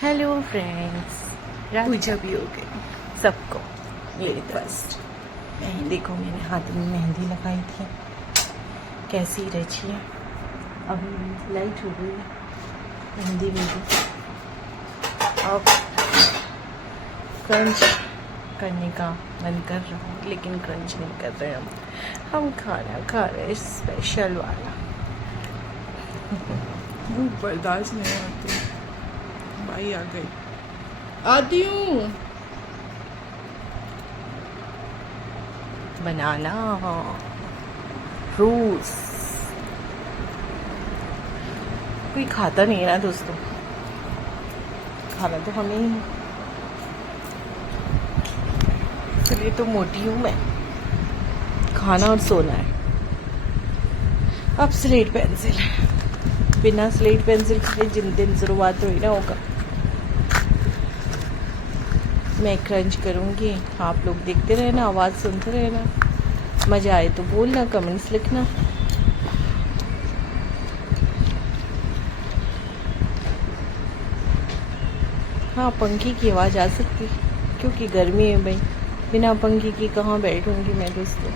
Hello friends, पूजा भी हो गई सबको। मेरी फर्स्ट मेहंदी को मैंने हाथ में मेहंदी लगाई थी, कैसी रची है। अभी लाइट हो गई है मेहंदी मेरी। अब क्रंच करने का मन कर रहा हूँ, लेकिन क्रंच नहीं कर रहे हम खाना खा रहे स्पेशल वाला। भूख बर्दाश्त नहीं होती। भाई आ गई, आती हूँ। बनाना फ्रूट्स कोई खाता नहीं है ना दोस्तों, खाना तो हमें ही है। इसलिए तो मोटी हूँ मैं, खाना और सोना है। अब स्लेट पेंसिल, बिना स्लेट पेंसिल के जिन दिन शुरुआत हुई ना होगा। मैं क्रंच करूँगी, आप लोग देखते रहना, आवाज़ सुनते रहना। मज़ा आए तो बोलना, कमेंट्स लिखना। हाँ, पंखे की आवाज़ आ सकती, क्योंकि गर्मी है भाई। बिना पंखे की कहाँ बैठूंगी मैं दोस्तों।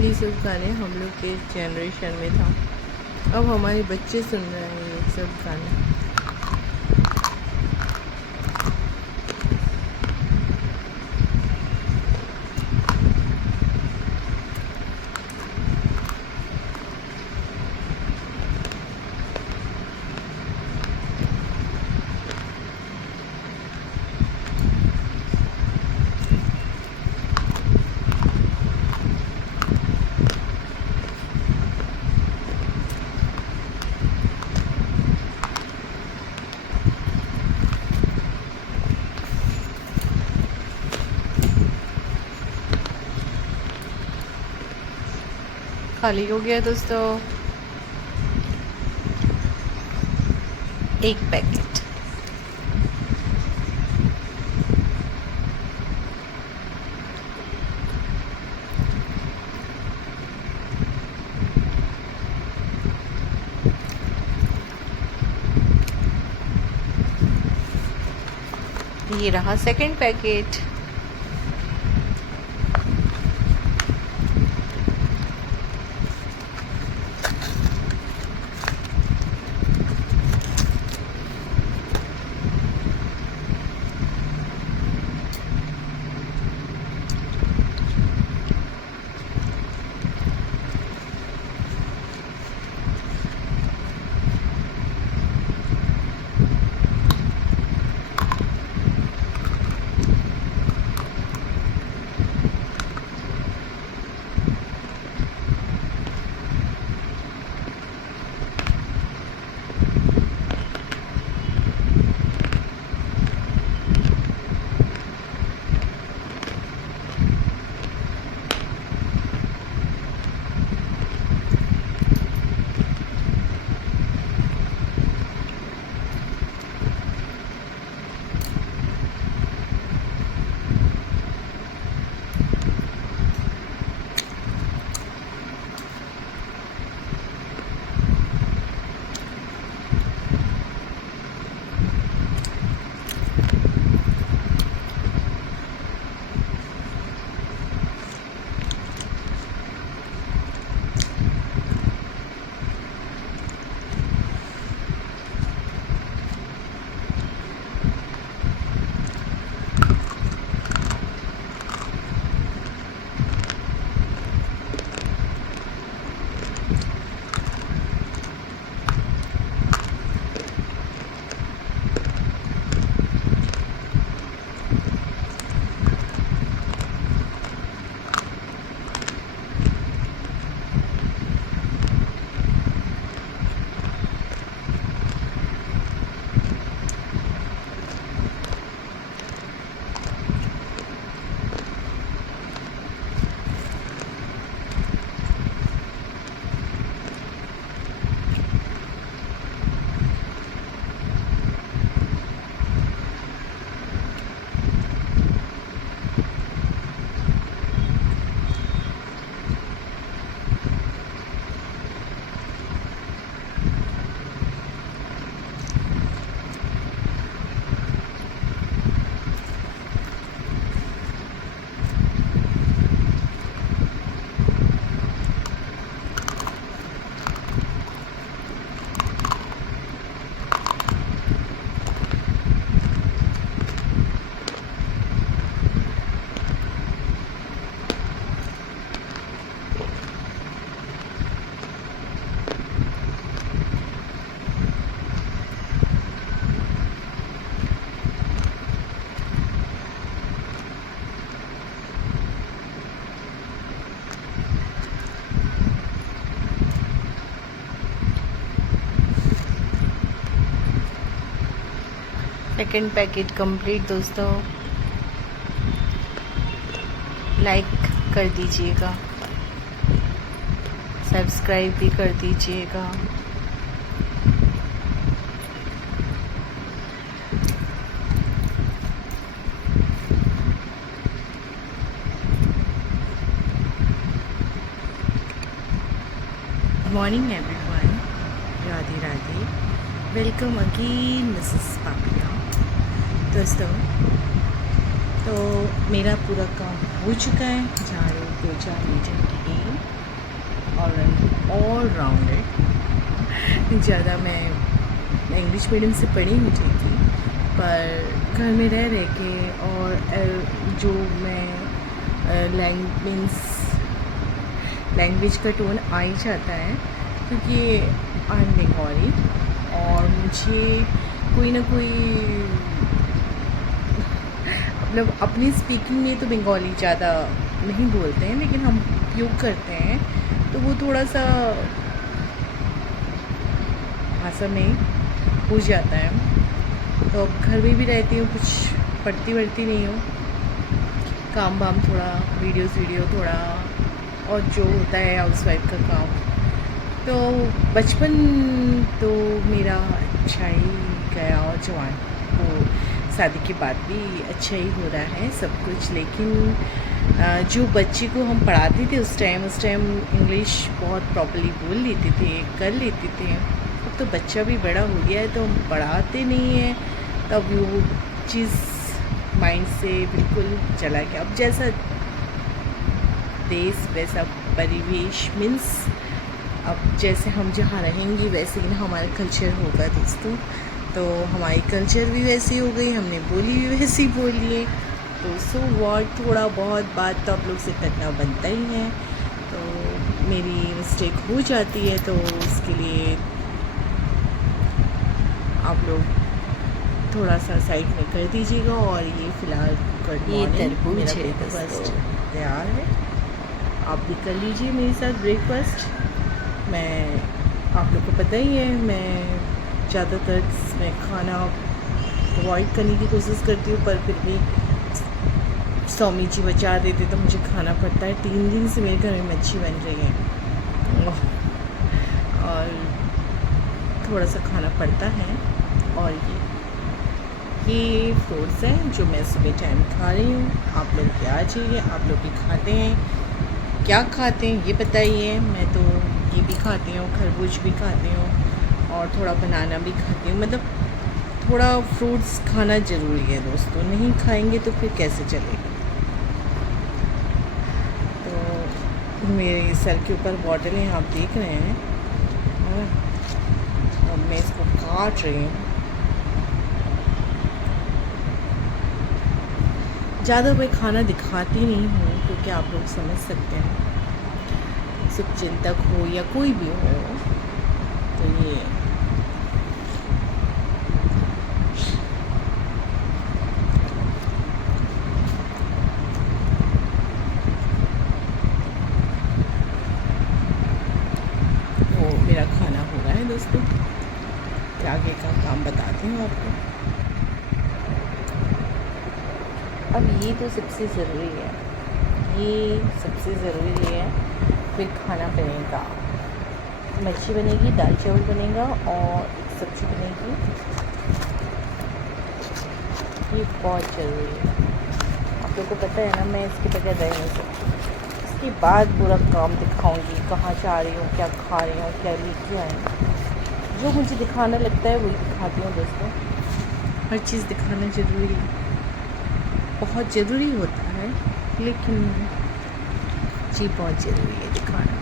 ये सब गाने हम लोग के जनरेशन में था, अब हमारे बच्चे सुन रहे हैं ये सब गाने। खाली हो गया दोस्तों एक पैकेट। ये रहा second packet. Second packet complete दोस्तों। लाइक कर दीजिएगा, सब्सक्राइब भी कर दीजिएगा। Morning everyone, Radhe Radhe, welcome again Mrs Papiya. दोस्तों तो मेरा पूरा काम हो चुका है, झाड़ू पोछा लीटर की और ऑल राउंडेड। ज़्यादा मैं इंग्लिश मीडियम से पढ़ी नहीं थी, पर घर में रह रह के और जो मैं लैंग्वेज का टोन आ ही जाता है, क्योंकि आई एम बंगाली और मुझे कोई ना कोई मतलब अपनी स्पीकिंग में तो बंगाली ज़्यादा नहीं बोलते हैं, लेकिन हम उपयोग करते हैं तो वो थोड़ा सा भाषा में हो जाता है। तो अब घर में भी रहती हूँ, कुछ पढ़ती वढ़ती नहीं हूँ, काम वाम थोड़ा वीडियो थोड़ा और जो होता है हाउसवाइफ का काम। तो बचपन तो मेरा अच्छा ही गया और जवान को शादी के बाद भी अच्छा ही हो रहा है सब कुछ। लेकिन जो बच्चे को हम पढ़ाते थे उस टाइम इंग्लिश बहुत प्रॉपर्ली बोल लेते थे, कर लेते थे। अब तो बच्चा भी बड़ा हो गया है तो हम पढ़ाते नहीं हैं, तब वो चीज़ माइंड से बिल्कुल चला गया। अब जैसा देश वैसा परिवेश, मीन्स अब जैसे हम जहाँ रहेंगे वैसे ही हमारा कल्चर होगा दोस्तों। तो हमारी कल्चर भी वैसी हो गई, हमने बोली भी वैसी बोली है, तो सो व्हाट, थोड़ा बहुत बात तो आप लोग से करना बनता ही है। तो मेरी मिस्टेक हो जाती है तो उसके लिए आप लोग थोड़ा सा साइड में कर दीजिएगा। और ये फ़िलहाल ये तरबूज मेरा है ब्रेकफास्ट दोस्तों। तैयार है, आप भी कर लीजिए मेरे साथ ब्रेकफास्ट। मैं आप लोग को पता ही है, मैं ज़्यादातर मैं खाना अवॉइड करने की कोशिश करती हूँ, पर फिर भी स्वामी जी बचा देते तो मुझे खाना पड़ता है। 3 दिन से मेरे घर में मच्छी बन रही है और थोड़ा सा खाना पड़ता है। और ये फ्रूट्स हैं जो मैं सुबह टाइम खा रही हूँ। आप लोग भी आ जाइए, आप लोग भी खाते हैं, क्या खाते हैं ये बताइए। मैं तो ये भी खाती हूँ, खरबूज भी खाती हूँ और थोड़ा बनाना भी खाती हूँ। मतलब थोड़ा फ्रूट्स खाना ज़रूरी है दोस्तों, नहीं खाएंगे तो फिर कैसे चलेगा। तो मेरे सर के ऊपर बॉटल है, आप देख रहे हैं, और मैं इसको काट रही हूँ। ज़्यादा मैं खाना दिखाती नहीं हूँ क्योंकि आप लोग समझ सकते हैं, शुभ चिंतक हो या कोई भी हो, तो ये तो मेरा खाना हो रहा है दोस्तों, फिर आगे का काम बताती हूँ आपको। अब ये तो सबसे ज़रूरी है, ये सबसे ज़रूरी है। फिर खाना बनेगा, मच्छी बनेगी, दाल चावल बनेगा और एक सब्ज़ी बनेगी। ये बहुत ज़रूरी है, आप लोगों को पता है ना, मैं इसके बगैर रह नहीं सकती। इसके बाद पूरा काम दिखाऊंगी, कहाँ जा रही हूँ, क्या खा रही हूँ, क्या लेके आई। जो मुझे दिखाना लगता है वही दिखाती हूँ दोस्तों। हर चीज़ दिखाना ज़रूरी है, बहुत ज़रूरी होता है, लेकिन जी बहुत ज़रूरी है दिखाना।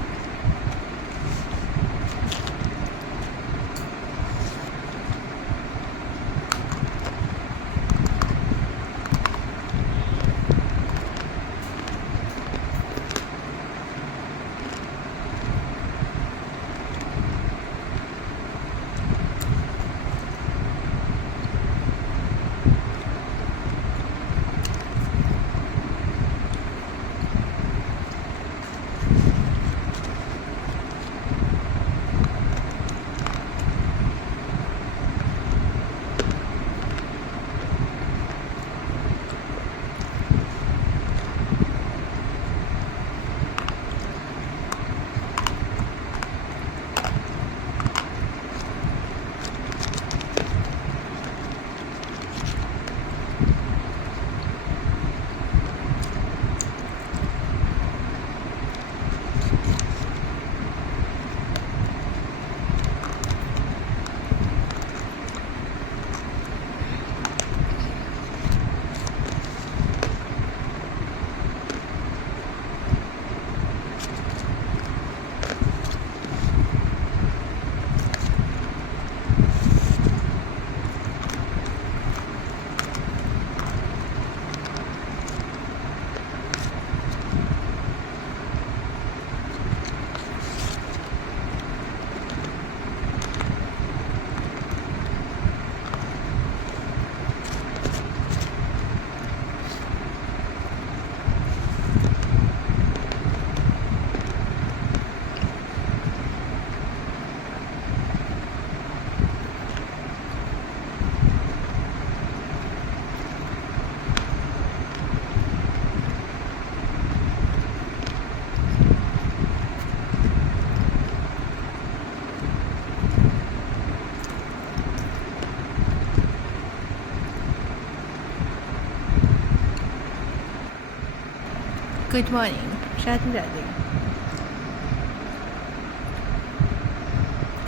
Good morning Radhe Radhe.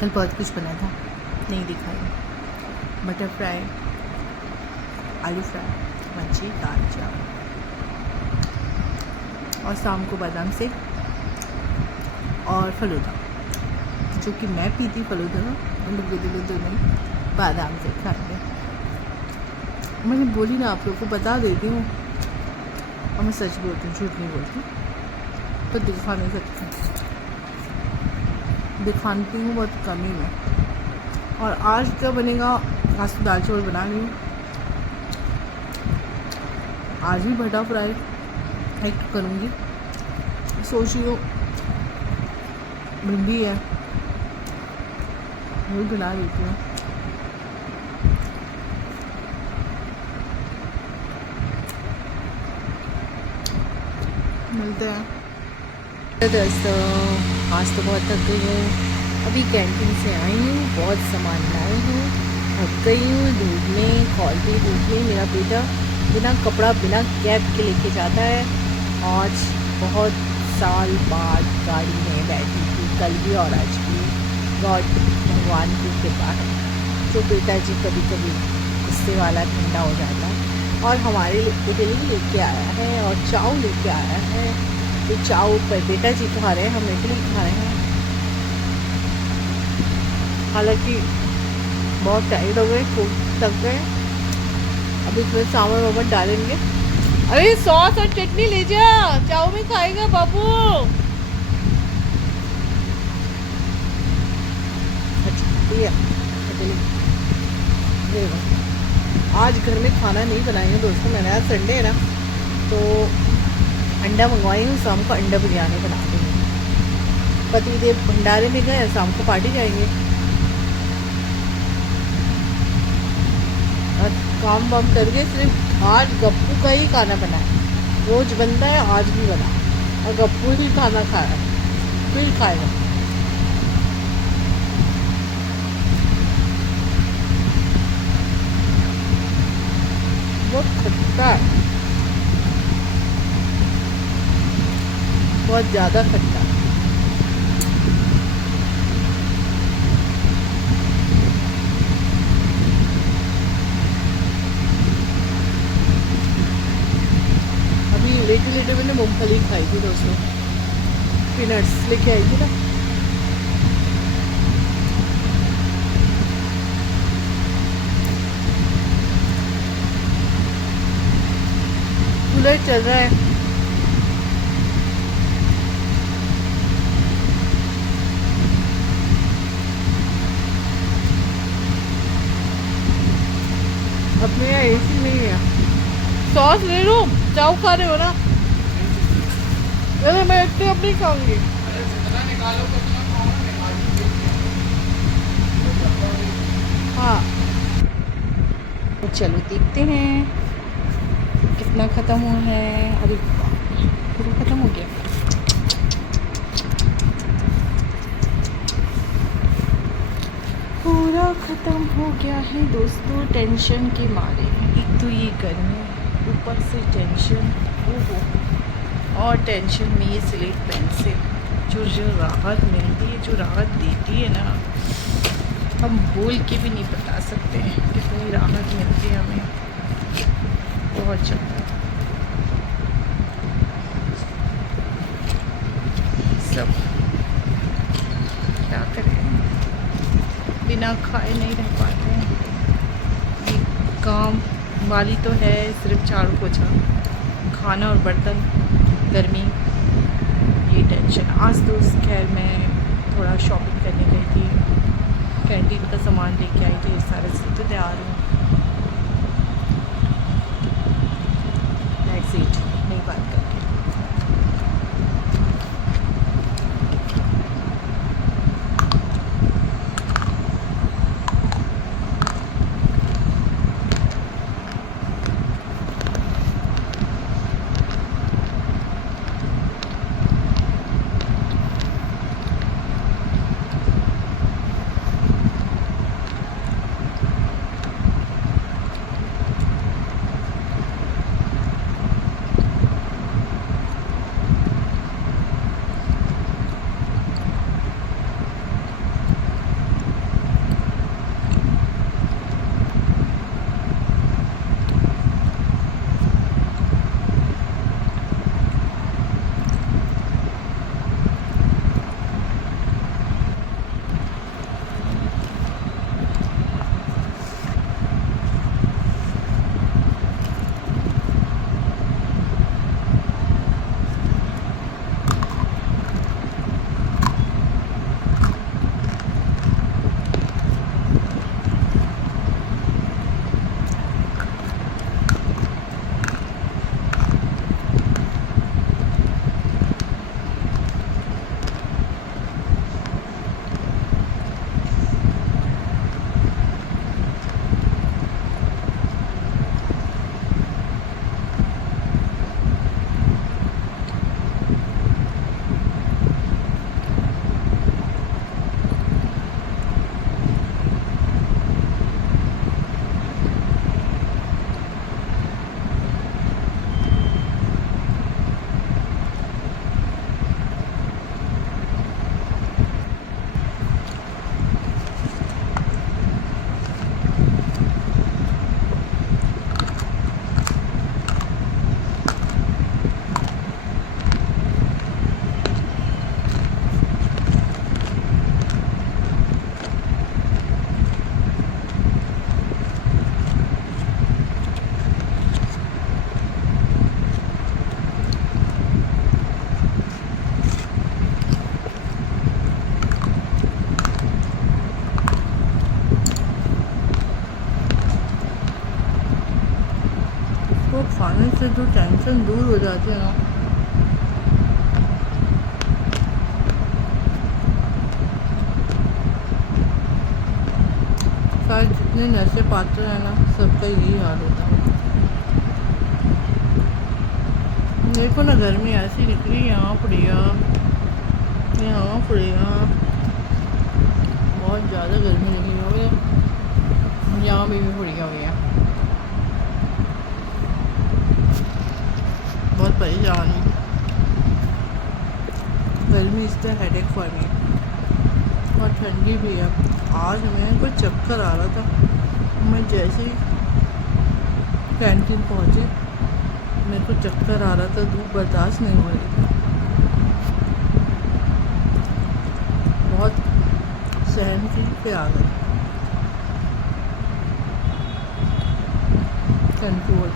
कल बहुत कुछ बना था, नहीं दिखाई। बटर फ्राई, आलू फ्राई, मच्छी, दाल चावल और शाम को बादाम से और फलूदा, जो कि मैं पीती फलूदा, उन लोग दोनों बादाम से खाते। मैंने बोली ना, आप लोग को बता देती हूँ, और मैं सच बोलती हूँ, झूठ नहीं बोलती, तो दिखा नहीं सकती, दिखाती हूँ बहुत कम ही में। और आज क्या बनेगा, आज तो दाल चावल बना रही हूँ, आज भी बटर फ्राई एक करूँगी, सोच रही हूँ भिंडी है वो बना लेती हूँ। मिलते हैं दोस्तों। आज तो बहुत थक गई हूँ, अभी कैंटीन से आई हूँ, बहुत सामान लाई हूँ, थक गई हूँ। धूप में, खोलती धूप में मेरा बेटा बिना कपड़ा बिना कैप के लेके जाता है। आज बहुत साल बाद गाड़ी में बैठी थी, कल भी और आज भी। गॉड, भगवान की कृपा है, जो बेटा जी कभी कभी गुस्से वाला ठंडा हो जाता है। और हमारे लिए इडली लेके आया है और चाव लेके आया है। तो चाव पर बेटा जी खा रहे हैं, हम इडली खा रहे हैं। हालांकि बहुत टाइट हो गए, खूब थक गए। अब इसमें सामान वामन डालेंगे। अरे सॉस और चटनी ले जा, चाव में खाएगा बाबू। आज घर में खाना नहीं बनाई हूँ दोस्तों, मैंने आज संडे है ना, तो अंडा मंगवाई हूँ, शाम को अंडा बिरयानी बना दूँगी। पतिदेव भंडारे में गए, शाम को पार्टी जाएंगे। काम वाम करके सिर्फ आज गप्पू का ही खाना बना है। रोज बनता है, आज भी बना, और गप्पू ही खाना खाया, फिर खाएगा। बहुत खट्टा है, बहुत ज़्यादा खट्टा। अभी लेटे मैंने मूंगफली खाई थी दोस्तों, पीनट्स लेके आई थी ना। कूलर चल रहा है, अब मेरा एसी नहीं है। सॉस ले लो, चाव खा रहे हो ना? अरे मैं इतनी अब नहीं खाऊंगी। हाँ, तो चलो देखते हैं कितना ख़त्म हुआ है। अरे पूरा ख़त्म हो गया। पूरा ख़त्म हो गया है दोस्तों, टेंशन के मारे। एक तो ये गर्मी, ऊपर से टेंशन, ओहो, और टेंशन में ये स्लेट पेंसिल, जो राहत मिलती है, जो राहत देती है ना, हम बोल के भी नहीं बता सकते कितनी राहत मिलती है हमें, बहुत ज़्यादा। सब क्या करें, बिना खाए नहीं रह पाते हैं। ये काम वाली तो है, सिर्फ झाड़ू पोछा, खाना और बर्तन, गर्मी, ये टेंशन। आज तो खैर मैं थोड़ा शॉपिंग करने गई थी, कैंटीन का सामान लेके आई थी, सारे से तो तैयार हूँ। दैट्स इट, नहीं बात करती। खाने से जो टेंशन दूर हो जाती है ना, शायद जितने नशे पाते हैं ना सबका यही हाल होता है। देखो ना गर्मी ऐसी निकली, यहाँ पड़िया यहाँ पड़िया, बहुत ज़्यादा गर्मी निकली हुई है। यहाँ भी पड़िया हुई है, बहुत परेशान हूँ। गर्मी इससे हेडेक फॉर मी, और ठंडी भी है। आज मैं कुछ चक्कर आ रहा था, मैं जैसे ही कैंटीन पहुँची मेरे को चक्कर आ रहा था, धूप बर्दाश्त नहीं हो रही थी, बहुत सहन की पे आ गई, कंट्रोल।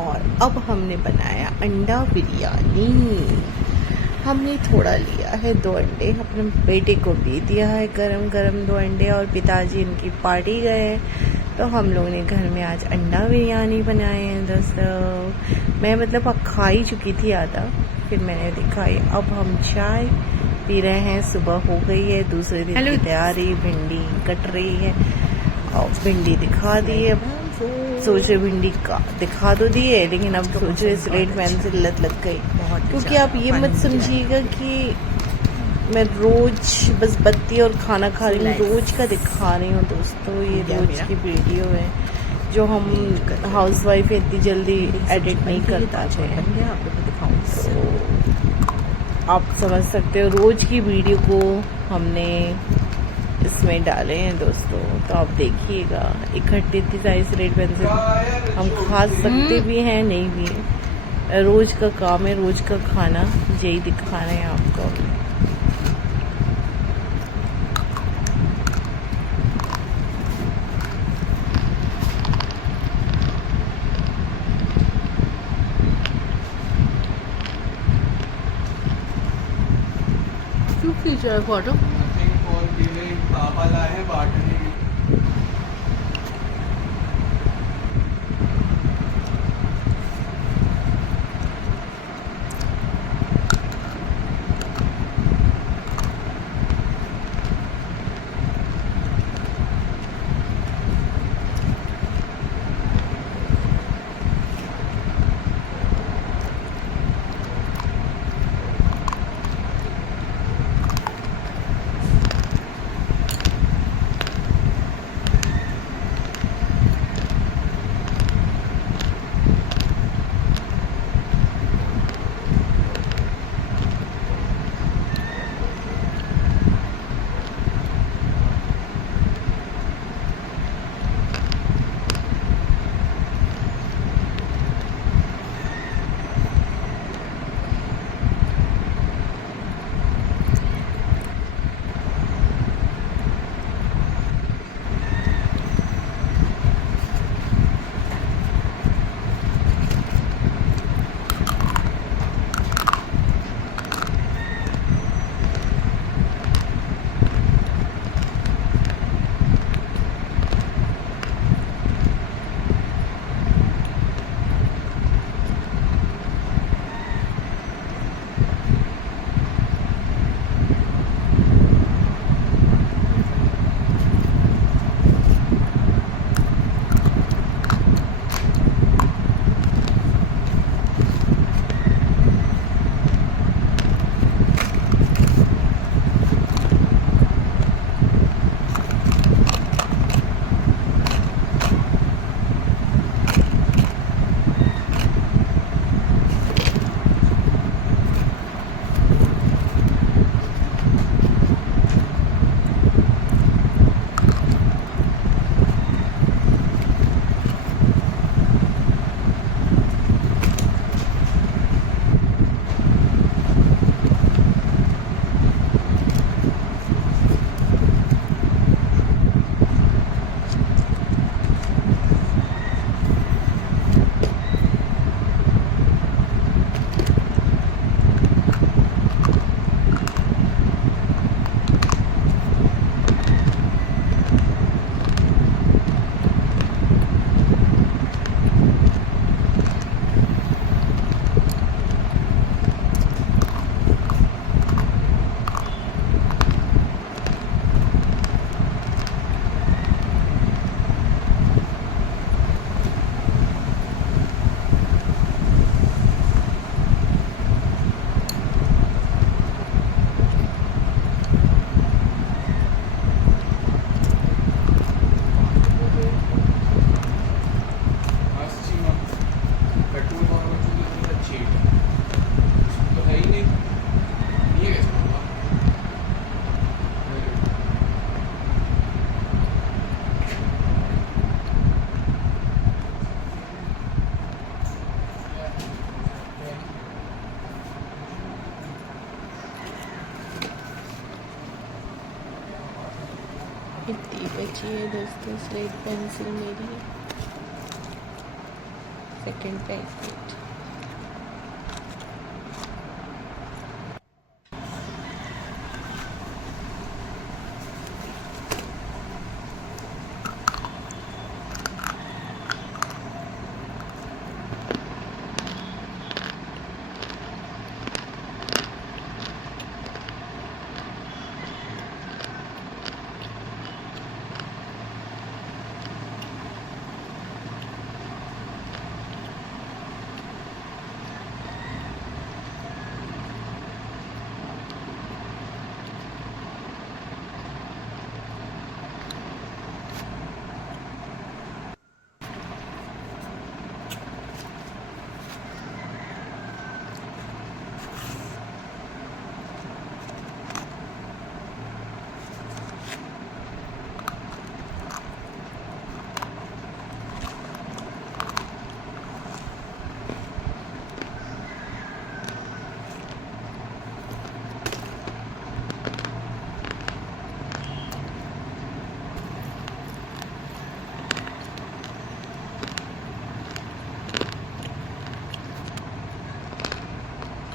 और अब हमने बनाया अंडा बिरयानी। हमने थोड़ा लिया है 2 अंडे, अपने बेटे को भी दिया है गरम गरम 2 अंडे, और पिताजी इनकी पार्टी गए, तो हम लोगों ने घर में आज अंडा बिरयानी बनाए हैं दोस्तों। मैं मतलब खा ही चुकी थी आधा, फिर मैंने दिखाई। अब हम चाय पी रहे हैं, सुबह हो गई है, दूसरे दिन की तैयारी। भिंडी कट रही है और भिंडी दिखा दी है, सोच रहे भिंडी का दिखा तो दी है, लेकिन अब सोच रहे स्लेट पेन से लत लग गई। क्योंकि आप ये मत समझिएगा कि मैं रोज बस बत्ती और खाना खा रही हूँ, रोज का दिखा रही हूँ दोस्तों। ये रोज की वीडियो है जो हम हाउस वाइफ इतनी जल्दी एडिट नहीं कर पाते हैं, तो आप समझ सकते हो रोज की वीडियो को हमने इसमें डाले हैं दोस्तों। तो आप देखिएगा, इकट्ठी इतनी सारी स्लेट पेंसिल हम खा सकते भी हैं, नहीं भी। रोज का काम है, रोज का खाना, यही दिखा रहे हैं आपको। क्यों खींच रहा है फोटो? पापा लाए हैं बांटने। कितनी बची है दोस्तों स्लेट पेंसिल मेरी, सेकंड पैकेट।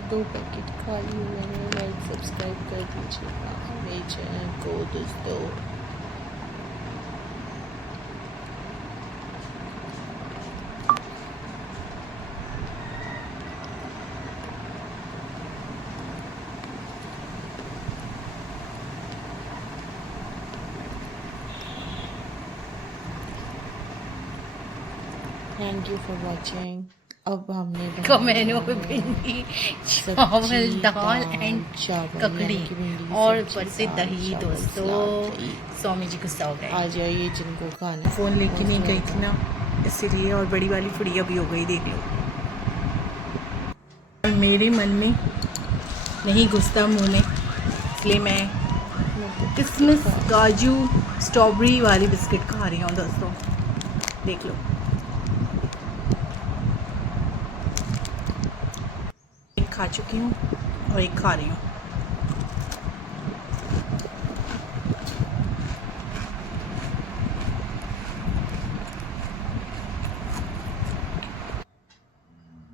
दो पैकेट खाली हुए हैं। लाइक सब्सक्राइब कर दीजिएगा मेरे चैनल को दोस्तों। Thank you for watching. अब हमने कमेनों पे भिंडी, चावल, दाल एंड ककड़ी और ऊपर से दही दोस्तों। स्वामी जी गुस्सा हो गए। आ जाइए जिनको खाना। फ़ोन लेके नहीं गई थी ना इसीलिए, और बड़ी वाली फुड़िया भी हो गई, देख लो। और मेरे मन में नहीं घुसता मुँह में, इसलिए मैं किशमिश, काजू, स्ट्रॉबेरी वाली बिस्किट खा रही हूँ दोस्तों, देख लो। एक खा चुकी हूँ और एक खा रही हूँ।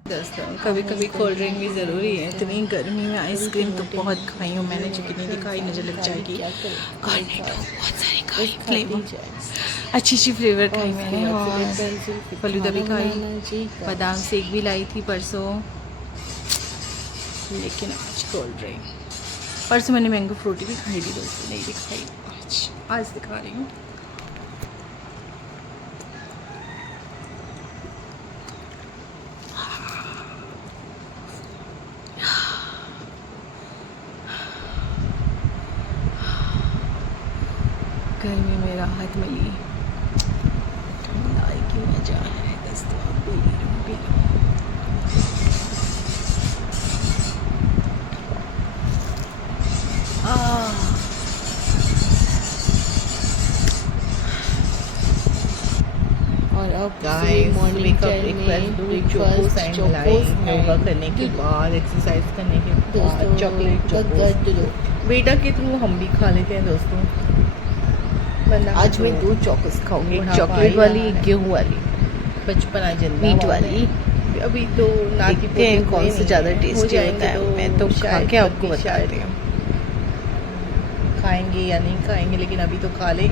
दोस्तों कभी कभी कोल्ड ड्रिंक भी ज़रूरी है। इतनी गर्मी में आइसक्रीम तो बहुत खाई हूँ मैंने, जो कितनी दिखाई नजर लग जाएगी। कॉर्नेटो बहुत सारी खाई, फ्लेवर अच्छी अच्छी फ्लेवर खाई मैंने, और फलूदा भी खाई, बादाम शेक भी लाई थी परसों, लेकिन आज कोल्ड ड्रिंक। परसों मैंने मैंगो फ्रूटी भी खाई थी दोस्तों, नहीं दिखाई, आज दिखा रही हूँ। गर्मी में राहत मिली, ठंडाई की मजा है दोस्तों। आप पी लो। और अब गाइस मॉर्निंग ब्रेकफास्ट योगा करने के बाद, एक्सरसाइज करने के बाद चॉकलेट बेटा के थ्रू हम भी खा लेते हैं दोस्तों। आज मैं 2 चॉकस खाऊंगी, एक चॉकलेट वाली, एक गेहूँ वाली, बचपना जिंदाबाद वाली। अभी तो देखते हैं कौन सा ज़्यादा टेस्टी होता है, मैं तो खा के आपको बताती हूँ खाएंगे या नहीं खाएंगे, लेकिन अभी तो खा ले,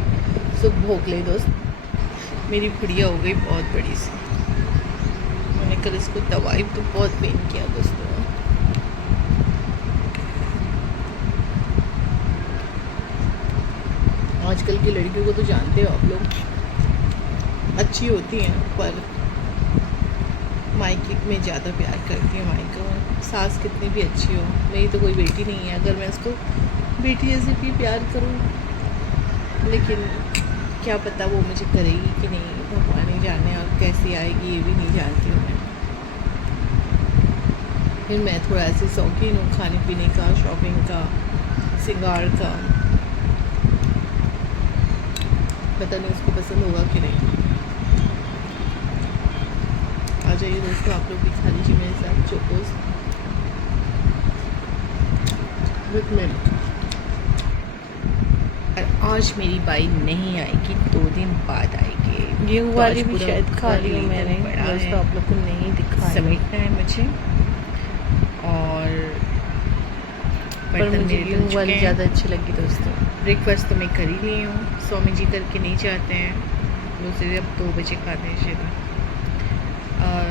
सुबह भोग ले दोस्त। मेरी फुड़िया हो गई बहुत बड़ी सी, मैंने कल इसको दवाई तो बहुत पेन किया दोस्तों। आजकल की लड़कियों को तो जानते हो आप लोग, अच्छी होती हैं पर मायके में ज़्यादा प्यार करती है। मायका सास कितनी भी अच्छी हो, मेरी तो कोई बेटी नहीं है, अगर मैं उसको बेटी जैसे भी प्यार करूं, लेकिन क्या पता वो मुझे करेगी कि नहीं, भगवान ही जाने, और कैसी आएगी ये भी नहीं जानती हूँ मैं। फिर मैं थोड़ा ऐसे शौकीन हूँ खाने पीने का, शॉपिंग का, सिंगार का, पता नहीं उसको पसंद होगा कि नहीं। आ जाइए दोस्तों, आप लोग भी खा लीजिए मेरे साथ चोकोस विथ मिल्क। आज मेरी बाई नहीं आएगी, 2 दिन बाद आएगी। गेहूँ तो वाली आज भी पूरा शायद खा ली हूँ खाली मैंने, पड़ा बस है। तो आप लोग को नहीं दिखा समेटना है मुझे, और पर बर्तन मुझे मेरे धुल गेहूँ चुके वाली हैं। ज़्यादा अच्छी लगी दोस्तों। ब्रेकफास्ट तो मैं कर ही ली हूँ, स्वामी जी करके नहीं चाहते हैं, दूसरे अब 2 बजे खाते हैं शायद। और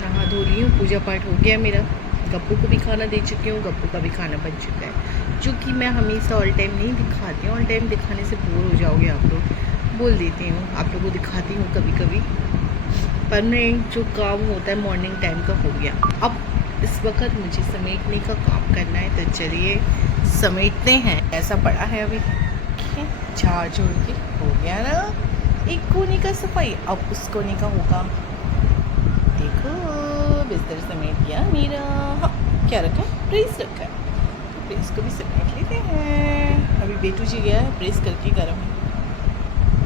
नहा धो ली हूँ, पूजा पाठ हो गया मेरा। गप्पू को भी खाना दे चुकी हूँ, गप्पू का भी खाना बन चुका है। चूँकि मैं हमेशा ऑल टाइम नहीं दिखाती हूँ, ऑल टाइम दिखाने से बोर हो जाओगे आप लोग, बोल देती हूँ आप लोगों को दिखाती हूँ कभी कभी। पर मैं जो काम होता है मॉर्निंग टाइम का हो गया। अब इस वक्त मुझे समेटने का काम करना है, तो चलिए समेटते हैं। ऐसा पड़ा है अभी, झाड़ झोड़ के हो गया ना एक कोने का सफाई, अब उस कोने का होगा। देखो बिस्तर समेट दिया मेरा। हाँ, क्या रखा है? प्रेस रखा है, तो प्रेस को भी समेट लेते हैं। अभी बेटू जी गया है प्रेस करके गर्म है।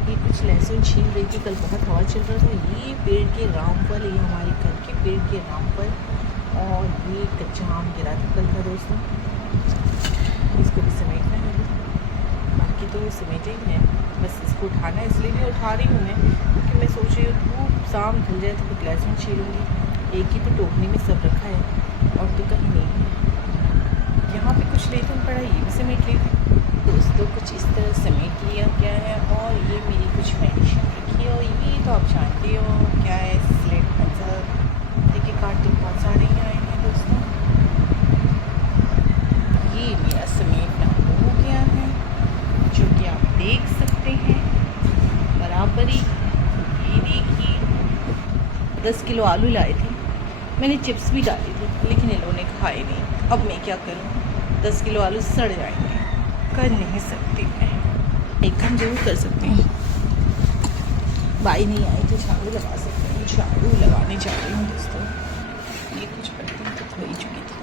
ये कुछ लहसुन छील रही थी, कल बहुत हवा चल रहा था। ये पेड़ के रामफल, ये हमारे घर के पेड़ के रामफल, और ये कच्चा आम गिरा था कल का दोस्तों, इसको भी समेटना है। बाकी तो समेटे ही है, बस इसको उठाना है, इसलिए भी उठा रही हूँ मैं, क्योंकि मैं सोच रही हूँ धूप शाम धुल जाए तो कुछ लहसुन छीलूँगी। एक ही तो टोकरी में सब रखा है, और तो कहीं नहीं है। यहाँ पे कुछ लहसुन पड़ा, ये भी समेट लेते दोस्तों। कुछ इस तरह समेट लिया क्या है। और ये मेरी कुछ मेडिसिन रखी है, और ये तो आप जानते हो क्या है, स्लेट पेंसिल। देखिए कार्ड तो बहुत सारे ही आए हैं दोस्तों। ये मेरा समेटना हो गया है, जो कि आप देख सकते हैं बराबरी। ये देखिए 10 किलो आलू लाए थे, मैंने चिप्स भी डाले थे, लेकिन इन लोगों ने खाए नहीं। अब मैं क्या करूँ, 10 किलो आलू सड़ जाएंगे, कर नहीं सकती मैं। एक काम जरूर कर सकती हूँ, बाई नहीं आई तो झाड़ू लगा सकते हैं। झाड़ू लगाने जा रही हूँ दोस्तों। ये कुछ बर्तन तो धो ही चुकी थी,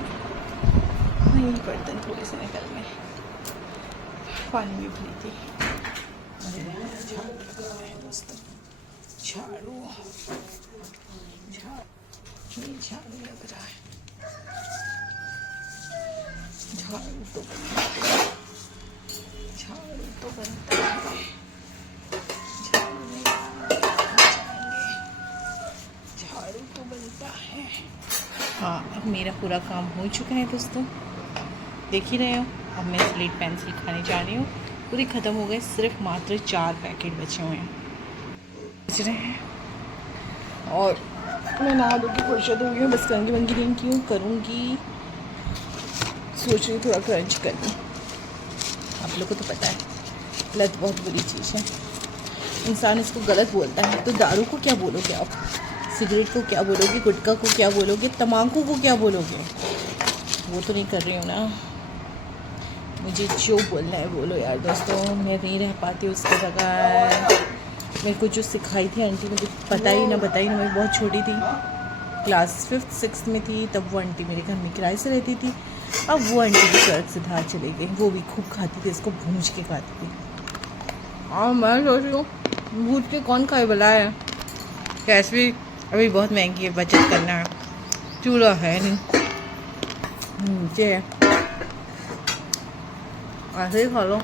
हाँ ये बर्तन थोड़े से निकल में, पानी में भरी थी। झाड़ू लगा रहे हैं दोस्तों, झाड़ू ये झाड़ू लग रहा है। झाड़ू तो बनता है, झाड़ू तो बनता है, झाड़ू नहीं जाएंगे, झाड़ू तो बनता है। हाँ, अब मेरा पूरा काम हो चुका है दोस्तों, देख ही रहे हो। अब मैं स्लेट पेंसिल खाने जा रही हूँ, पूरी ख़त्म हो गए, सिर्फ मात्र 4 पैकेट बचे हुए हैं, बच रहे हैं। और मैं नहा धो के फुर्सत हो गई हूँ, बस कंघी वंगी नहीं की हूँ, करूँगी। सोच रही हूँ थोड़ा क्रंच कर लूँ। आप लोगों को तो पता है लत बहुत बुरी चीज़ है, इंसान इसको गलत बोलता है। तो दारू को क्या बोलोगे आप, सिगरेट को क्या बोलोगे, गुटखा को क्या बोलोगे, तम्बाकू को क्या बोलोगे? वो तो नहीं कर रही हूँ ना, मुझे जो बोलना है बोलो यार दोस्तों। मैं नहीं रह पाती उसके बगैर। मेरे को जो सिखाई थी आंटी, मुझे बताई ना, मैं बहुत छोटी थी, क्लास 5th 6th में थी, तब वो आंटी मेरे घर में किराए से रहती थी। अब वो आंटी भी सड़क से धार चली गई, वो भी खूब खाती थी, इसको भूंज के खाती थी। और मैं सोच रही हूँ भूज के कौन खाए भला है, गैस भी अभी बहुत महंगी है, बचत करना है, चूल्हा है नहीं, नीचे है, ऐसे ही खा लो।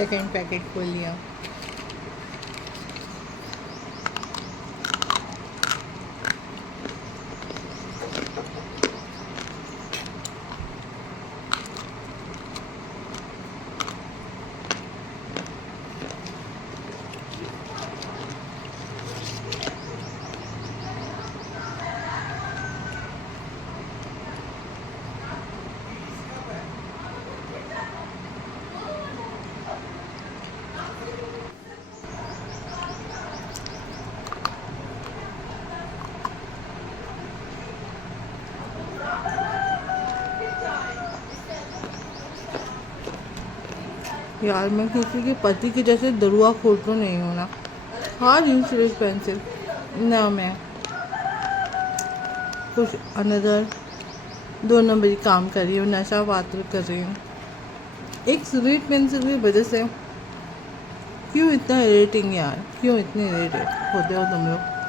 सेकंड पैकेट खोल लिया। यार मैं किसी के पति के जैसे दरुआ खोर तो नहीं हूँ ना। हाँ इंश्योरेंस पेंसिल ना, मैं कुछ अनदर 2 नंबरी काम कर रही हूँ, नशा पात्र कर रही हूँ। एक स्वीट पेंसिल की वजह से क्यों इतना इरिटेटिंग यार, क्यों इतने इरिटेट होते हो तुम लोग।